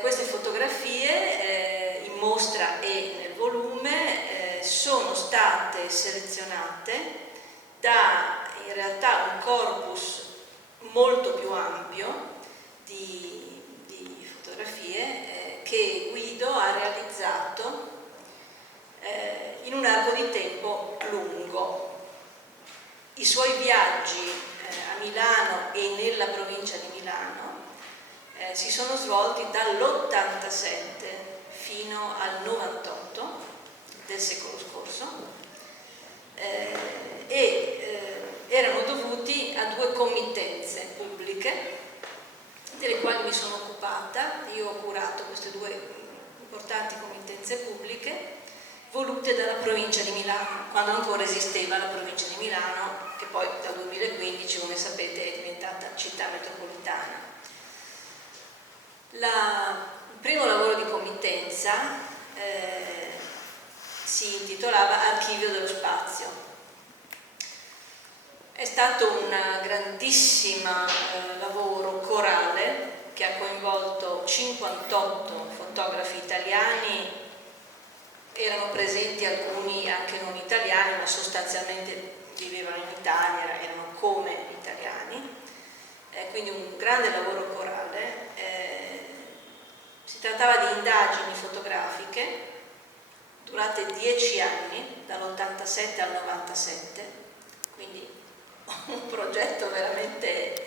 Queste fotografie in mostra e nel volume sono state selezionate da in realtà un corpus molto più ampio di fotografie che Guido ha realizzato in un arco di tempo lungo. I suoi viaggi a Milano e nella provincia di Milano si sono svolti dall'87 fino al 98 del secolo scorso erano dovuti a due committenze pubbliche delle quali mi sono occupata. Io ho curato queste due importanti committenze pubbliche volute dalla provincia di Milano, quando ancora esisteva la provincia di Milano, che poi dal 2015, come sapete, è diventata città metropolitana. Il primo lavoro di committenza si intitolava Archivio dello Spazio. È stato un grandissimo lavoro corale che ha coinvolto 58 fotografi italiani. Erano presenti alcuni anche non italiani, ma sostanzialmente vivevano in Italia, erano come italiani, quindi un grande lavoro corale. Si trattava di indagini fotografiche durate 10 anni, dall'87 al 97, quindi un progetto veramente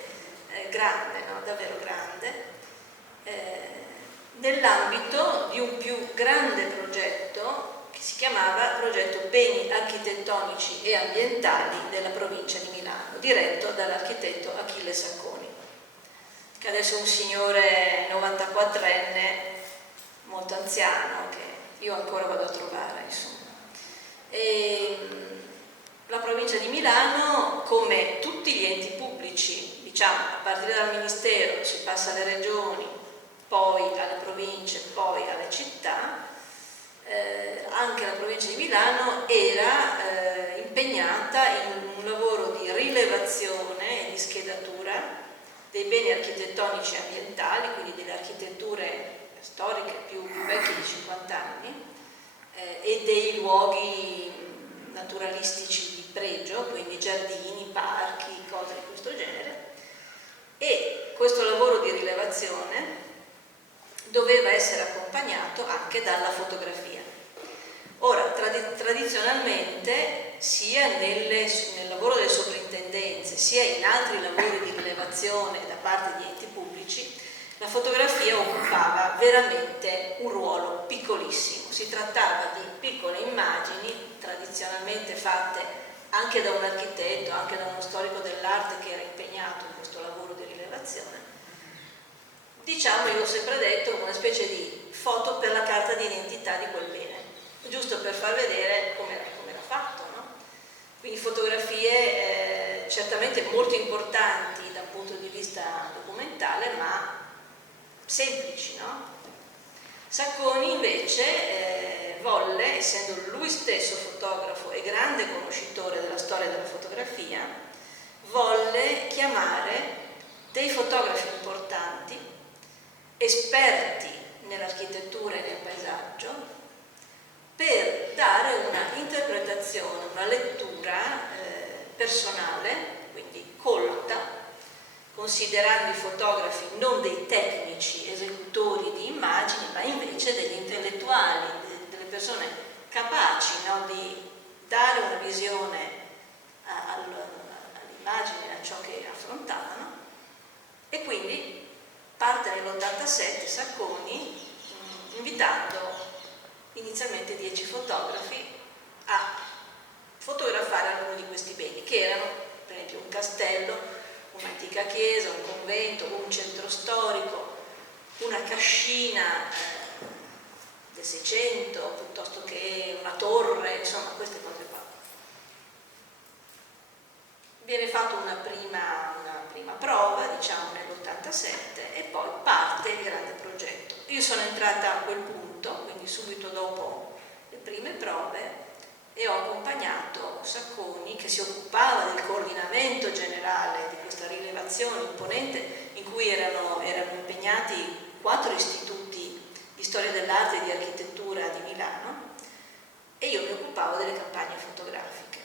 grande, no? Davvero grande, nell'ambito di un più grande progetto che si chiamava Progetto Beni Architettonici e Ambientali della provincia di Milano, diretto dall'architetto Achille Sacconi, che adesso è un signore 94enne, molto anziano, che io ancora vado a trovare, insomma. E la provincia di Milano, come tutti gli enti pubblici, diciamo, a partire dal Ministero si passa alle regioni, poi alle province, poi alle città, anche la provincia di Milano era impegnata in un lavoro di rilevazione e di schedatura dei beni architettonici e ambientali, quindi delle architetture storiche più vecchie di 50 anni e dei luoghi naturalistici di pregio, quindi giardini, parchi, cose di questo genere. E questo lavoro di rilevazione doveva essere accompagnato anche dalla fotografia. Ora, tradizionalmente, sia nel lavoro delle soprintendenze, sia in altri lavori di rilevazione da parte di enti pubblici, la fotografia occupava veramente un ruolo piccolissimo. Si trattava di piccole immagini, tradizionalmente fatte anche da un architetto, anche da uno storico dell'arte che era impegnato in questo lavoro di rilevazione. Diciamo, io ho sempre detto, una specie di foto per la carta di identità di quel bene, giusto per far vedere come era fatto, no? Quindi fotografie certamente molto importanti dal punto di vista documentale, ma semplici, no? Sacconi invece volle, essendo lui stesso fotografo e grande conoscitore della storia della fotografia, volle chiamare dei fotografi importanti, esperti nell'architettura e nel paesaggio, per dare una interpretazione, una lettura personale, quindi colta, considerando i fotografi non dei tecnici esecutori di immagini, ma invece degli intellettuali, delle persone capaci, no, di dare una visione all'immagine, a ciò che affrontavano. E quindi parte nell'87 Sacconi invitando inizialmente 10 fotografi a fotografare alcuni di questi beni, che erano per esempio un castello, un'antica chiesa, un convento, un centro storico, una cascina del 600, piuttosto che una torre, insomma queste cose qua. Viene fatta una prima prova, diciamo, nell'87 e poi parte il grande progetto. Io sono entrata a quel punto, quindi subito dopo le prime prove, e ho accompagnato Sacconi, che si occupava del coordinamento generale di questa rilevazione imponente, in cui erano impegnati 4 istituti di storia dell'arte e di architettura di Milano, e io mi occupavo delle campagne fotografiche.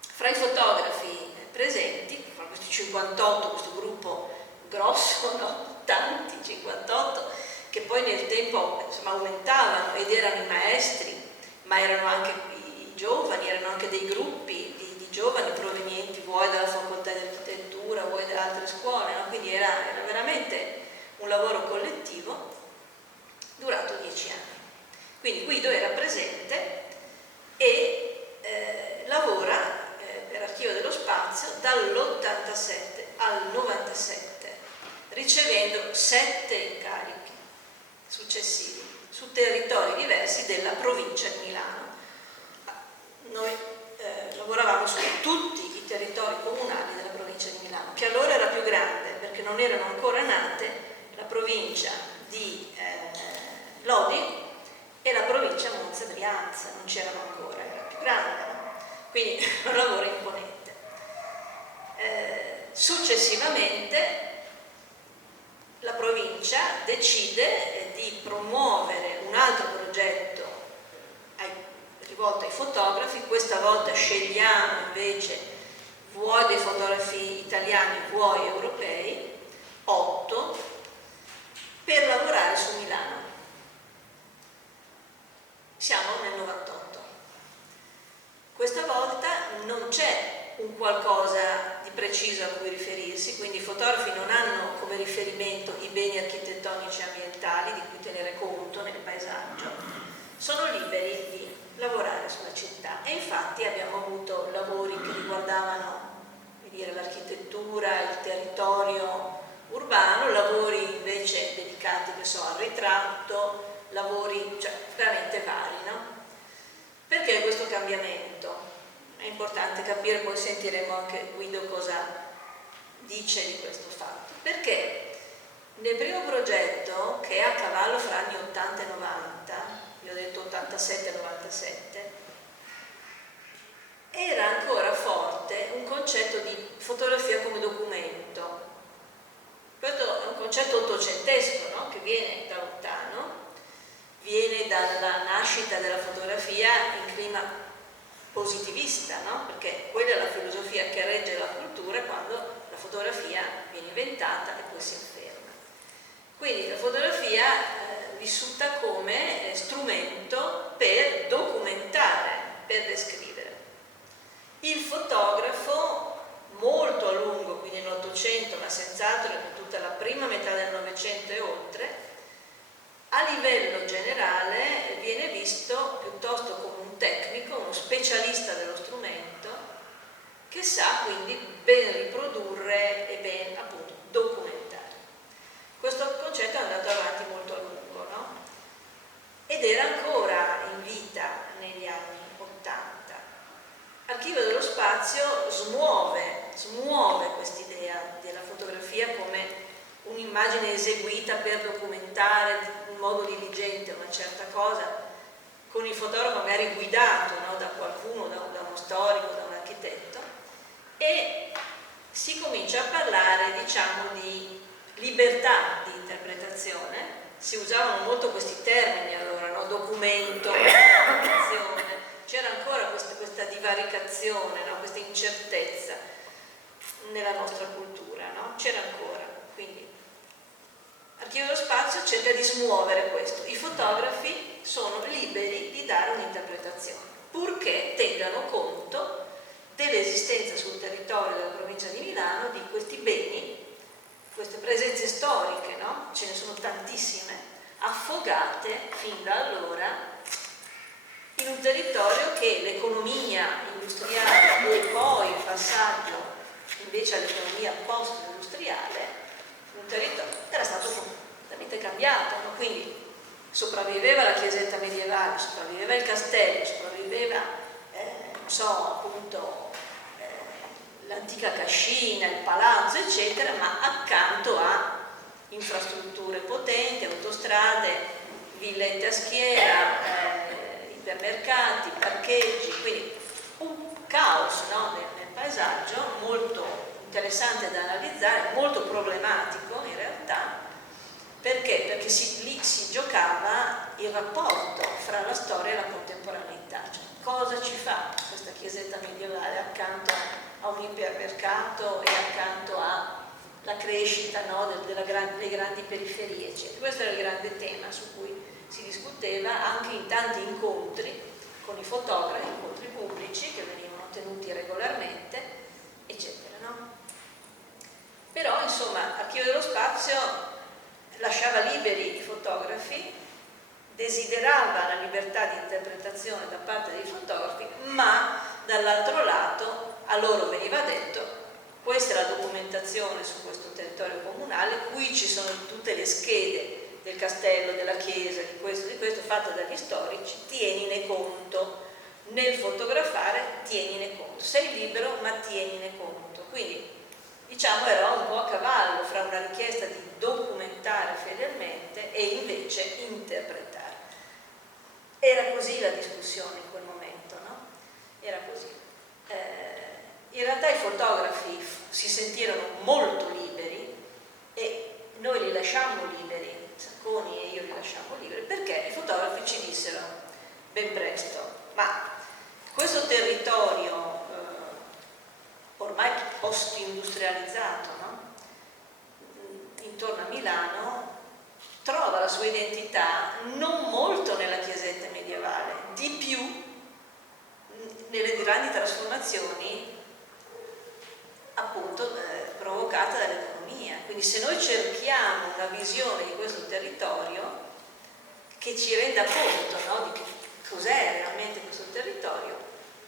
Fra i fotografi presenti, fra questi 58, questo gruppo grosso, no? Tanti, 58, che poi nel tempo insomma, aumentavano ed erano i maestri, ma erano anche i giovani, erano anche dei gruppi di giovani provenienti vuoi dalla facoltà di architettura, vuoi da altre scuole, no? Quindi era veramente un lavoro collettivo durato 10 anni. Quindi Guido era presente e lavora per Archivio dello Spazio dall'87 al 97, ricevendo 7 incarichi successivi su territori diversi della provincia di Milano. Noi lavoravamo su tutti i territori comunali della provincia di Milano, che allora era più grande perché non erano ancora nate la provincia di Lodi e la provincia Monza-Brianza, non c'erano ancora, era più grande, no? Quindi un lavoro imponente. Successivamente la provincia decide di promuovere un altro progetto rivolto ai fotografi. Questa volta scegliamo invece vuoi dei fotografi italiani, vuoi europei, 8, per lavorare su Milano. Siamo nel 98. Questa volta non c'è un qualcosa di preciso a cui riferirsi, quindi i fotografi non hanno come riferimento i beni architettonici e ambientali di cui tenere conto nel paesaggio, sono liberi di lavorare sulla città e infatti abbiamo avuto lavori che riguardavano l'architettura, il territorio urbano, lavori invece dedicati al ritratto, lavori veramente vari, no? Perché questo cambiamento? È importante capire, poi sentiremo anche Guido cosa dice di questo fatto. Perché nel primo progetto, che è a cavallo fra anni 80 e 90, io ho detto 87-97, era ancora forte un concetto di fotografia come documento. Questo è un concetto ottocentesco, no? Che viene da lontano, viene dalla nascita della fotografia in clima positivista, no? Perché quella è la filosofia che regge la cultura quando la fotografia viene inventata e poi si afferma. Quindi la fotografia vissuta come strumento per documentare, per descrivere. Il fotografo molto a lungo, quindi nell'Ottocento, ma senz'altro in tutta la prima metà del Novecento e oltre, a livello generale viene visto piuttosto come un tecnico, uno specialista dello strumento, che sa quindi ben riprodurre e ben appunto documentare. Questo concetto è andato avanti molto a lungo, no? Ed era ancora in vita negli anni 80. Archivio dello Spazio smuove quest'idea della fotografia come un'immagine eseguita per documentare in modo diligente una certa cosa, con il fotografo magari guidato, no, da qualcuno, da uno storico, da un architetto, e si comincia a parlare, diciamo, di libertà di interpretazione. Si usavano molto questi termini allora, no? Documento, interpretazione. C'era ancora questa divaricazione, no? Questa incertezza nella nostra cultura, no? C'era ancora. Quindi Archivio dello Spazio cerca di smuovere questo. I fotografi sono liberi di dare un'interpretazione, purché tengano conto dell'esistenza sul territorio della provincia di Milano di questi beni, queste presenze storiche, no? Ce ne sono tantissime, affogate fin da allora in un territorio che l'economia industriale e poi il passaggio invece all'economia post-industriale, un territorio era stato completamente cambiato, no? Quindi sopravviveva la chiesetta medievale, sopravviveva il castello, sopravviveva appunto l'antica cascina, il palazzo eccetera, ma accanto a infrastrutture potenti, autostrade, villette a schiera, ipermercati, parcheggi, quindi un caos, no? nel paesaggio molto interessante da analizzare, molto problematico in realtà, Perché? Perché lì si giocava il rapporto fra la storia e la contemporaneità, cioè cosa ci fa questa chiesetta medievale accanto a un ipermercato e accanto alla crescita, no, delle grandi periferie, eccetera. Questo era il grande tema su cui si discuteva anche in tanti incontri con i fotografi, incontri pubblici che venivano tenuti regolarmente, eccetera, no? Però insomma Archivio dello Spazio lasciava liberi i fotografi, desiderava la libertà di interpretazione da parte dei fotografi, ma dall'altro lato a loro veniva detto: questa è la documentazione su questo territorio comunale, qui ci sono tutte le schede del castello, della chiesa, di questo fatte dagli storici, tienine conto. Nel fotografare tienine conto, sei libero ma tienine conto. Quindi diciamo era un po' a cavallo fra una richiesta di documentare fedelmente e invece interpretare. Era così la discussione in quel momento, no? Era così. In realtà i fotografi si sentirono molto liberi e noi li lasciammo liberi, Sacconi e io li lasciammo liberi, perché i fotografi ci dissero ben presto: ma questo territorio ormai post-industrializzato, no? Intorno a Milano, trova la sua identità non molto nella chiesetta medievale, di più nelle grandi trasformazioni appunto provocate dall'economia. Quindi se noi cerchiamo una visione di questo territorio che ci renda conto, no, di cos'è realmente questo territorio,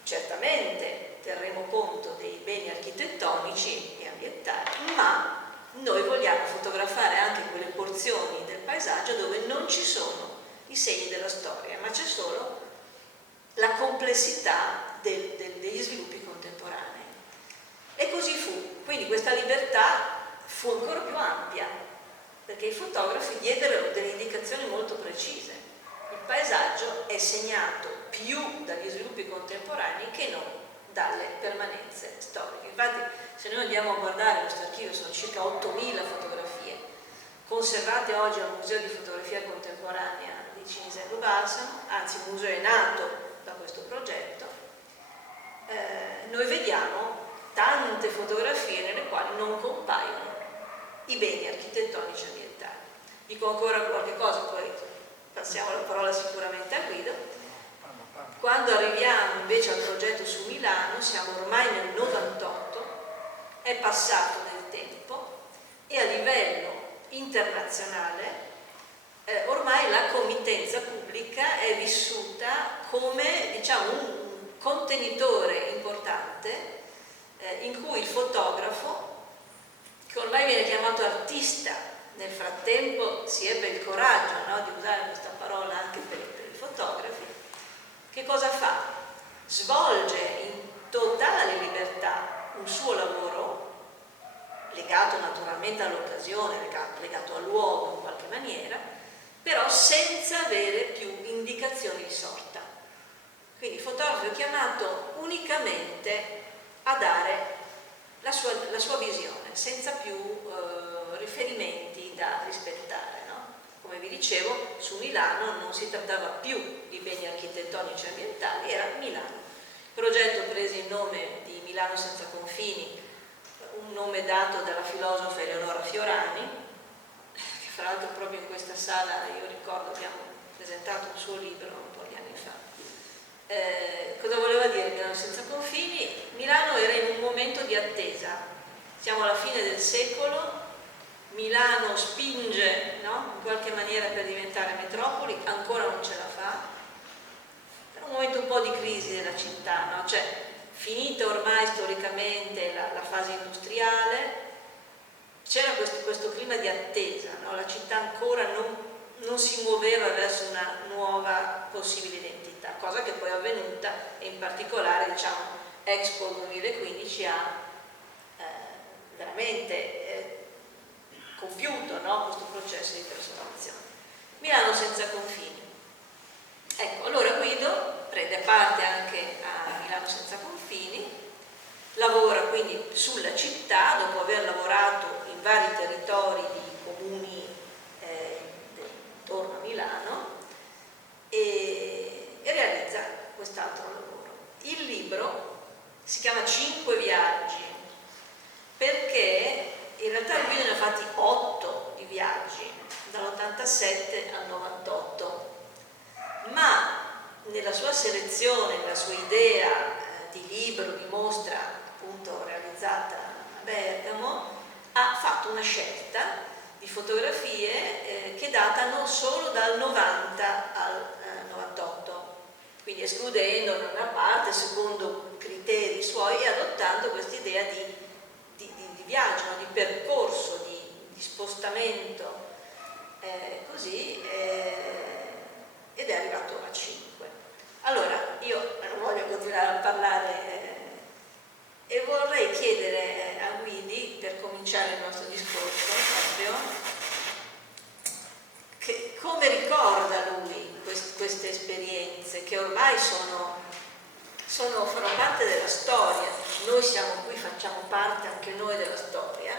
certamente terremo conto dei beni architettonici e ambientali, ma noi vogliamo fotografare anche quelle porzioni del paesaggio dove non ci sono i segni della storia, ma c'è solo la complessità degli sviluppi contemporanei. E così fu. Quindi questa libertà fu ancora più ampia, perché i fotografi diedero delle indicazioni molto precise. Il paesaggio è segnato più dagli sviluppi contemporanei che non dalle permanenze storiche. Infatti, se noi andiamo a guardare questo archivio, sono circa 8.000 fotografie conservate oggi al Museo di Fotografia Contemporanea di Cinisello-Balsamo, anzi il museo è nato da questo progetto. Noi vediamo tante fotografie nelle quali non compaiono i beni architettonici e ambientali. Dico ancora qualche cosa, poi passiamo la parola sicuramente a Guido. Quando arriviamo invece al progetto su Milano, siamo ormai nel 98, è passato del tempo e a livello internazionale ormai la committenza pubblica è vissuta come, diciamo, un contenitore importante in cui il fotografo, che ormai viene chiamato artista, nel frattempo si ebbe il coraggio, no, di usare questa parola anche per i fotografi, che cosa fa? Svolge in totale libertà un suo lavoro, legato naturalmente all'occasione, legato al luogo in qualche maniera, però senza avere più indicazioni di sorta. Quindi il fotografo è chiamato unicamente a dare la sua visione, senza più riferimenti da rispettare, no? Come vi dicevo, su Milano non si trattava più di beni architettonici e ambientali, era Milano. Il progetto prese il nome di Milano senza confini, un nome dato dalla filosofa Eleonora Fiorani, che fra l'altro proprio in questa sala, io ricordo, abbiamo presentato un suo libro un po' di anni fa. Cosa voleva dire Milano senza confini? Milano era in un momento di attesa, siamo alla fine del secolo, Milano spinge, no? In qualche maniera per diventare metropoli, ancora non ce la fa, è un momento un po' di crisi della città, no? Cioè finita ormai storicamente la fase industriale, c'era questo clima di attesa, no? La città ancora non si muoveva verso una nuova possibile identità, cosa che poi è avvenuta e in particolare, diciamo, Expo 2015 ha veramente compiuto, no, questo processo di trasformazione. Milano senza confini. Ecco, allora Guido prende parte anche a Milano senza confini, lavora quindi sulla città dopo aver lavorato in vari territori di comuni Milano e realizza quest'altro lavoro. Il libro si chiama 5 viaggi perché in realtà lui ne ha fatti 8 di viaggi dall'87 al 98, ma nella sua selezione, nella sua idea di libro, di mostra appunto realizzata a Bergamo, ha fatto una scelta di fotografie che datano solo dal 90 al 98, quindi escludendo una parte secondo criteri suoi e adottando questa idea di viaggio, no? Di percorso, di spostamento, così, ed è arrivato a 5. Allora, io non voglio continuare a parlare e vorrei chiedere a Guidi, per cominciare il nostro discorso proprio, che come ricorda lui queste esperienze che ormai fanno parte della storia. Noi siamo qui, facciamo parte anche noi della storia,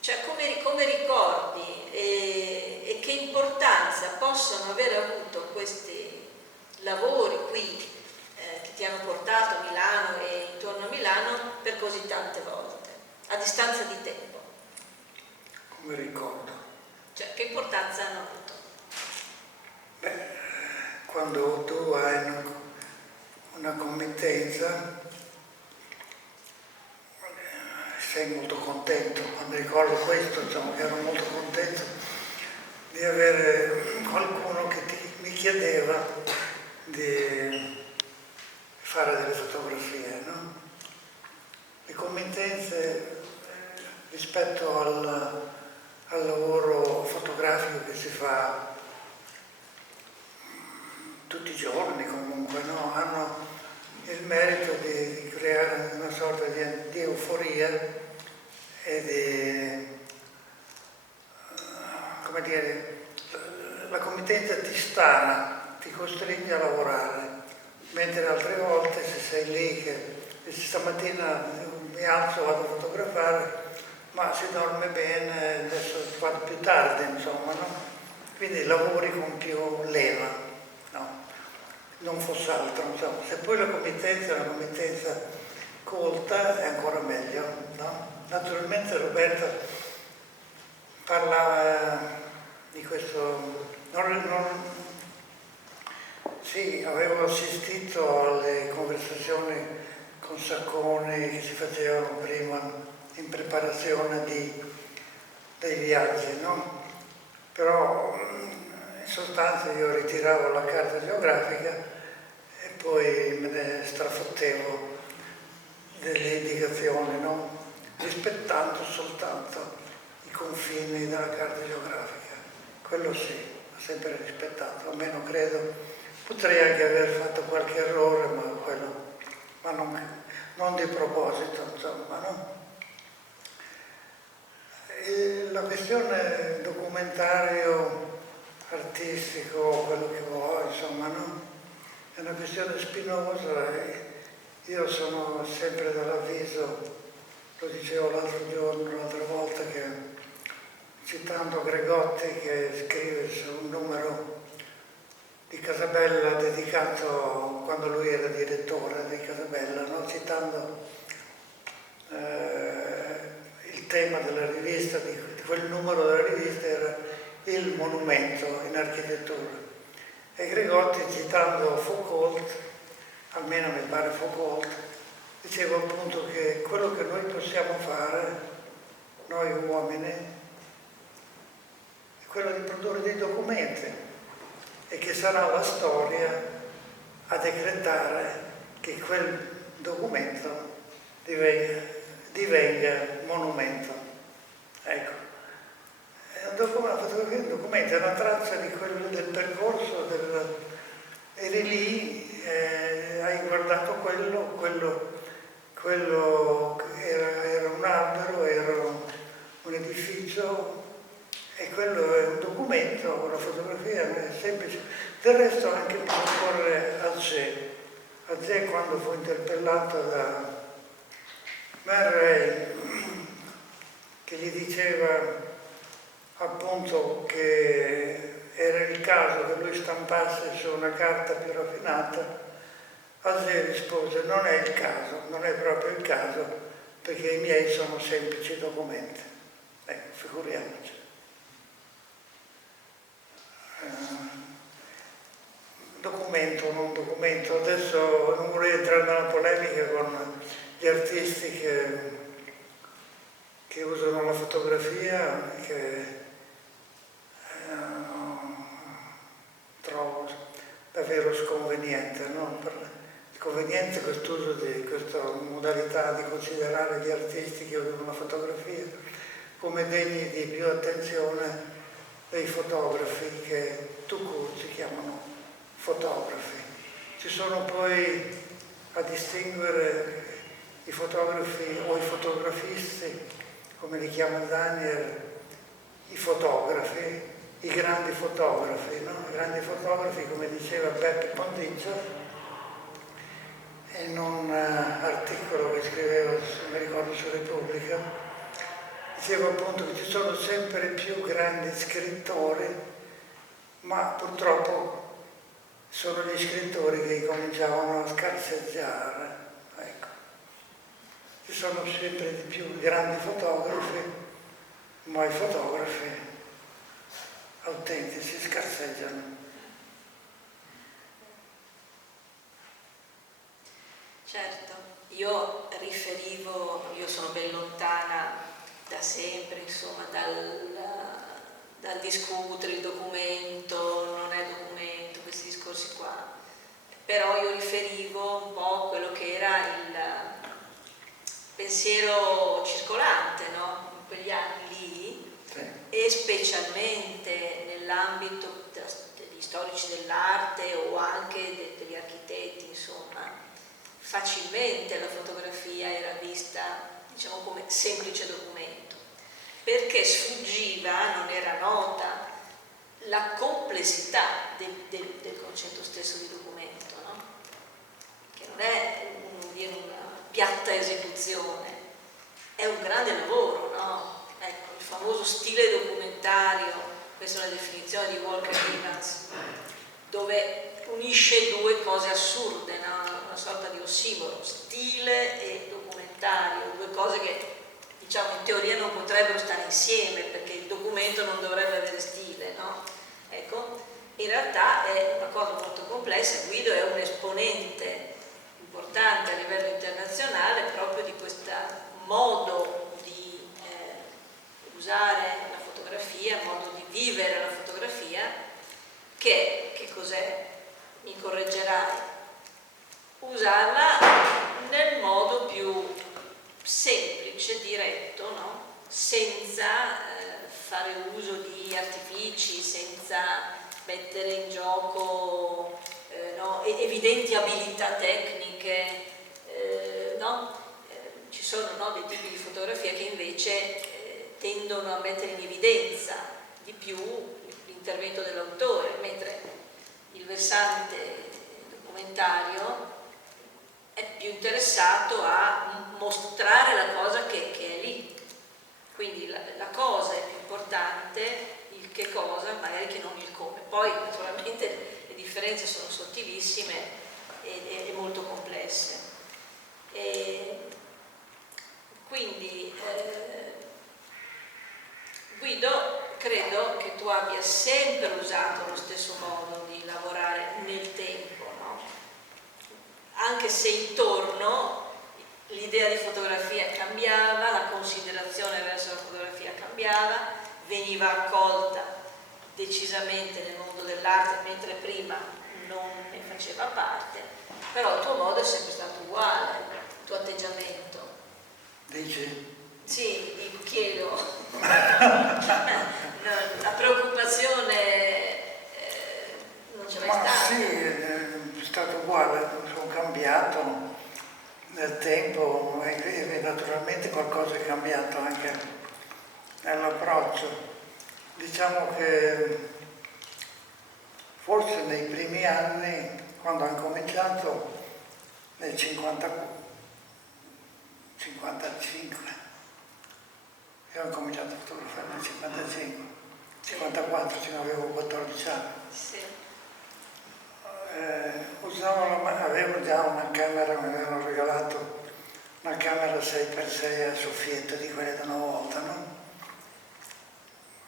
cioè come ricordi e che importanza possono aver avuto questi lavori qui che ti hanno portato a Milano e intorno a Milano per così tante volte, a distanza di tempo. Come ricordo? Cioè, che importanza hanno avuto? Beh, quando tu hai una committenza sei molto contento. Quando ricordo questo, insomma, che ero molto contento di avere qualcuno che mi chiedeva di fare delle fotografie, no? Le committenze rispetto al lavoro fotografico che si fa tutti i giorni comunque, no? Hanno il merito di creare una sorta di euforia e di, come dire, la committenza ti stana, ti costringe a lavorare, mentre altre volte se sei lì che stamattina mi alzo, vado a fotografare, ma si dorme bene, adesso vado più tardi, insomma, no? Quindi lavori con più leva, no? Non fosse altro, insomma. Se poi la committenza è una committenza colta è ancora meglio, no? Naturalmente Roberta parlava di questo, sì, avevo assistito alle conversazioni con Sacconi che si facevano prima in preparazione dei viaggi, no? Però in sostanza io ritiravo la carta geografica e poi me ne strafottevo delle indicazioni, no? Rispettando soltanto i confini della carta geografica. Quello sì, ho sempre rispettato, almeno credo. Potrei anche aver fatto qualche errore, ma non di proposito, insomma, no? E la questione documentario, artistico, quello che vuoi, insomma, no? È una questione spinosa e io sono sempre dell'avviso, lo dicevo l'altro giorno, l'altra volta, che citando Gregotti che scrive su un numero di Casabella dedicato quando lui era direttore di Casabella, no? Citando il tema della rivista, di quel numero della rivista era il monumento in architettura. E Gregotti, citando Foucault, almeno mi pare Foucault, diceva appunto che quello che noi possiamo fare, noi uomini, è quello di produrre dei documenti e che sarà la storia a decretare che quel documento divenga monumento. Ecco. Una fotografia, un documento, è una traccia del percorso, eri lì, hai guardato quello era un albero, era un edificio, e quello è un documento, la fotografia è semplice. Del resto anche per ricorrere a Zé quando fu interpellato da Man Ray, che gli diceva appunto che era il caso che lui stampasse su una carta più raffinata, Asia rispose: non è il caso, non è proprio il caso, perché i miei sono semplici documenti. Ecco, figuriamoci. Documento o non documento, adesso non vorrei entrare nella polemica con gli artisti che usano la fotografia, che trovo davvero sconveniente, no? Sconveniente quest'uso di questa modalità di considerare gli artisti che usano la fotografia come degni di più attenzione dei fotografi che tout court si chiamano fotografi. Ci sono poi a distinguere i fotografi o i fotografisti, come li chiama Daniel, i fotografi, i grandi fotografi, no? I grandi fotografi, come diceva Beppe Ponticcio, in un articolo che scriveva, non mi ricordo, su Repubblica, diceva appunto che ci sono sempre più grandi scrittori, ma purtroppo sono gli scrittori che cominciavano a scarseggiare. Ecco. Ci sono sempre di più grandi fotografi, ma i fotografi autentici scarseggiano. Certo, io sono ben lontana da sempre, insomma, dal discutere il documento, non è documento, questi discorsi qua, però io riferivo un po' a quello che era il pensiero circolante, no? In quegli anni lì, sì. E specialmente nell'ambito degli storici dell'arte o anche degli architetti, insomma, facilmente la fotografia era vista, diciamo, come semplice documento, perché sfuggiva, non era nota, la complessità del concetto stesso di documento, no? Che non è una piatta esecuzione, è un grande lavoro, no? Ecco, il famoso stile documentario, questa è la definizione di Walker Evans, dove unisce due cose assurde, no? Una sorta di ossimoro, stile e documentario, due cose che, diciamo, in teoria non potrebbero stare insieme, perché il documento non dovrebbe avere stile, no? Ecco, in realtà è una cosa molto complessa. Guido è un esponente importante a livello internazionale proprio di questo modo di usare la fotografia, modo di vivere la fotografia, che cos'è? Mi correggerai, usarla nel modo più semplice, diretto, no? Senza fare uso di artifici, senza mettere in gioco no? Evidenti abilità tecniche, no? Ci sono, no, dei tipi di fotografia che invece tendono a mettere in evidenza di più l'intervento dell'autore, mentre il versante documentario è più interessato a mostrare la cosa che è lì. Quindi la cosa è più importante, il che cosa, magari, che non il come. Poi naturalmente le differenze sono sottilissime e molto complesse. Quindi Guido, credo che tu abbia sempre usato lo stesso modo di lavorare nel tempo, no? Anche se intorno l'idea di fotografia cambiava, la considerazione verso la fotografia cambiava, veniva accolta decisamente nel mondo dell'arte, mentre prima non ne faceva parte, però il tuo modo è sempre stato uguale, il tuo atteggiamento. Dici? Sì, chiedo. La preoccupazione non ce l'hai stata? Sì, è stato uguale, sono cambiato nel tempo e naturalmente qualcosa è cambiato anche nell'approccio. Diciamo che forse nei primi anni, quando ho incominciato nel 55, io ho cominciato a fotografare nel 55, 54, se no avevo 14 anni. Sì. Avevo già una camera, mi avevano regalato una camera 6x6 a soffietto di quelle da una volta, no?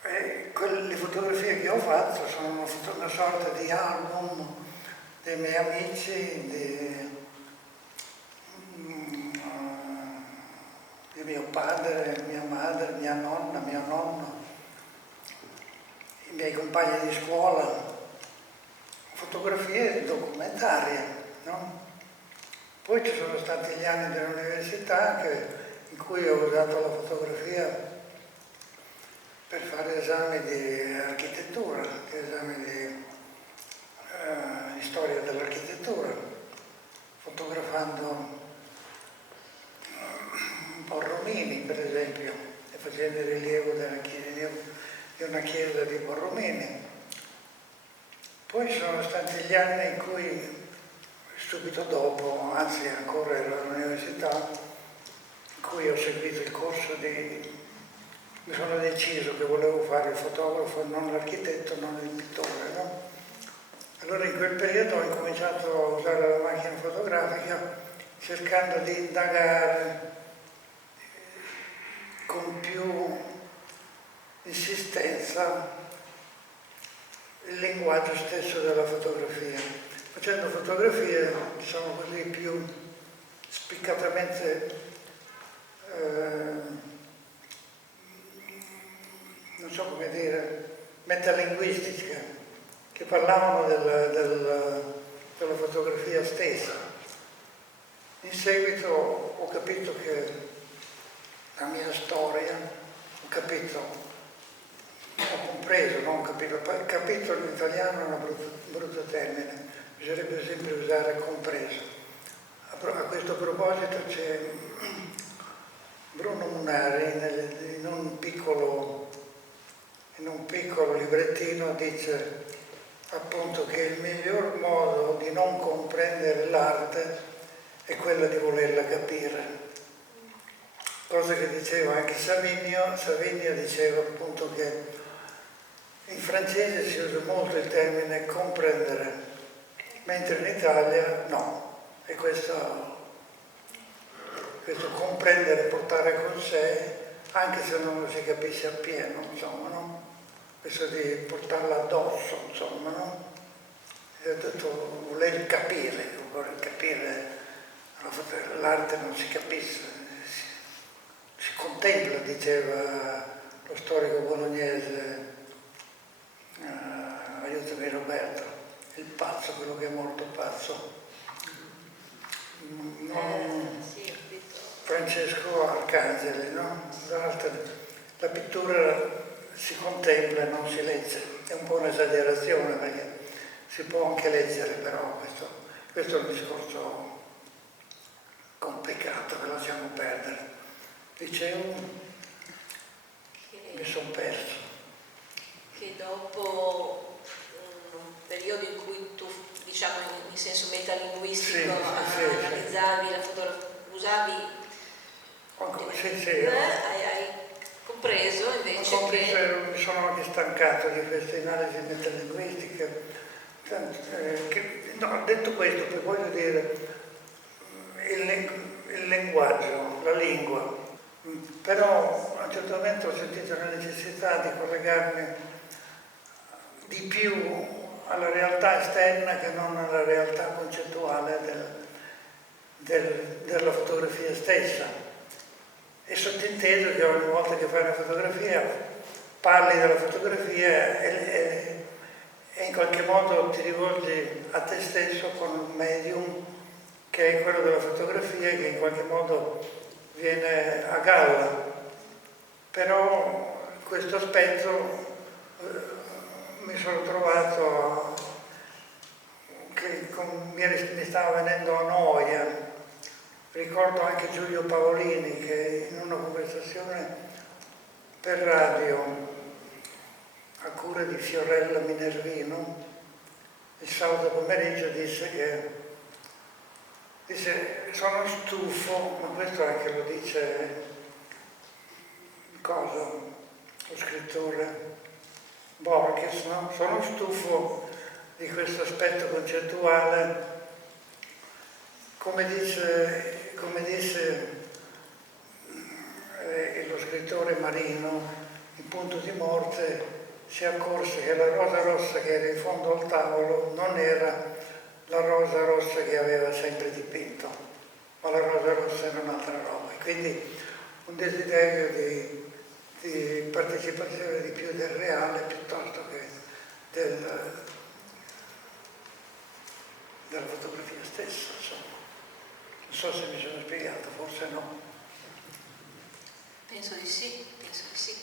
E le fotografie che ho fatto sono una sorta di album dei miei amici, di mio padre, mia madre, mia nonna, mio nonno, i miei compagni di scuola, fotografie documentarie, no? Poi ci sono stati gli anni dell'università in cui ho usato la fotografia per fare esami di architettura, esami di storia dell'architettura, fotografando Borromini, per esempio, e facendo il rilievo di una chiesa di Borromini. Poi sono stati gli anni in cui, subito dopo, anzi ancora ero all'università, in cui ho seguito il corso mi sono deciso che volevo fare il fotografo, non l'architetto, non il pittore, no? Allora in quel periodo ho incominciato a usare la macchina fotografica cercando di indagare con più insistenza il linguaggio stesso della fotografia. Facendo fotografie, diciamo così, più spiccatamente, non so come dire, metalinguistiche, che parlavano della fotografia stessa. In seguito ho capito che la mia storia, ho compreso, non ho capito, capito in italiano è un brutto termine, bisognerebbe sempre usare compreso. A questo proposito c'è Bruno Munari in un piccolo librettino dice appunto che il miglior modo di non comprendere l'arte è quello di volerla capire. Cosa che diceva anche Savinio diceva appunto che in francese si usa molto il termine comprendere, mentre in Italia no. E questo comprendere, portare con sé, anche se non lo si capisce appieno, insomma, no? Questo di portarla addosso, insomma, no? E ho detto, voler capire, l'arte non si capisce, si contempla, diceva lo storico bolognese, aiutami Roberto, il pazzo, quello che è morto pazzo. Francesco Arcangeli, no? La pittura si contempla e non si legge, è un po' un'esagerazione perché si può anche leggere, però questo è un discorso complicato che lasciamo perdere. Dicevo, mi sono perso. Che dopo un periodo in cui tu, diciamo in senso metalinguistico, analizzavi la fotografia, usavi, hai compreso invece che... Mi sono anche stancato di queste analisi metalinguistiche. Detto questo, poi voglio dire, il linguaggio, la lingua, però a un certo momento ho sentito la necessità di collegarmi di più alla realtà esterna che non alla realtà concettuale della fotografia stessa. E sottinteso che ogni volta che fai una fotografia parli della fotografia e in qualche modo ti rivolgi a te stesso con un medium che è quello della fotografia che in qualche modo viene a galla. Però questo aspetto mi sono trovato che mi stava venendo a noia. Ricordo anche Giulio Paolini che in una conversazione per radio a cura di Fiorella Minervino il sabato pomeriggio disse sono stufo, ma questo anche lo dice lo scrittore, Borges, no? Sono stufo di questo aspetto concettuale, come dice lo scrittore Marino, in Punto di morte, si accorse che la rosa rossa che era in fondo al tavolo non era la rosa rossa che aveva sempre dipinto, ma la rosa rossa era un'altra roba. E quindi un desiderio di partecipazione di più del reale piuttosto che della fotografia stessa, insomma. Non so se mi sono spiegato, forse no. Penso di sì, penso di sì.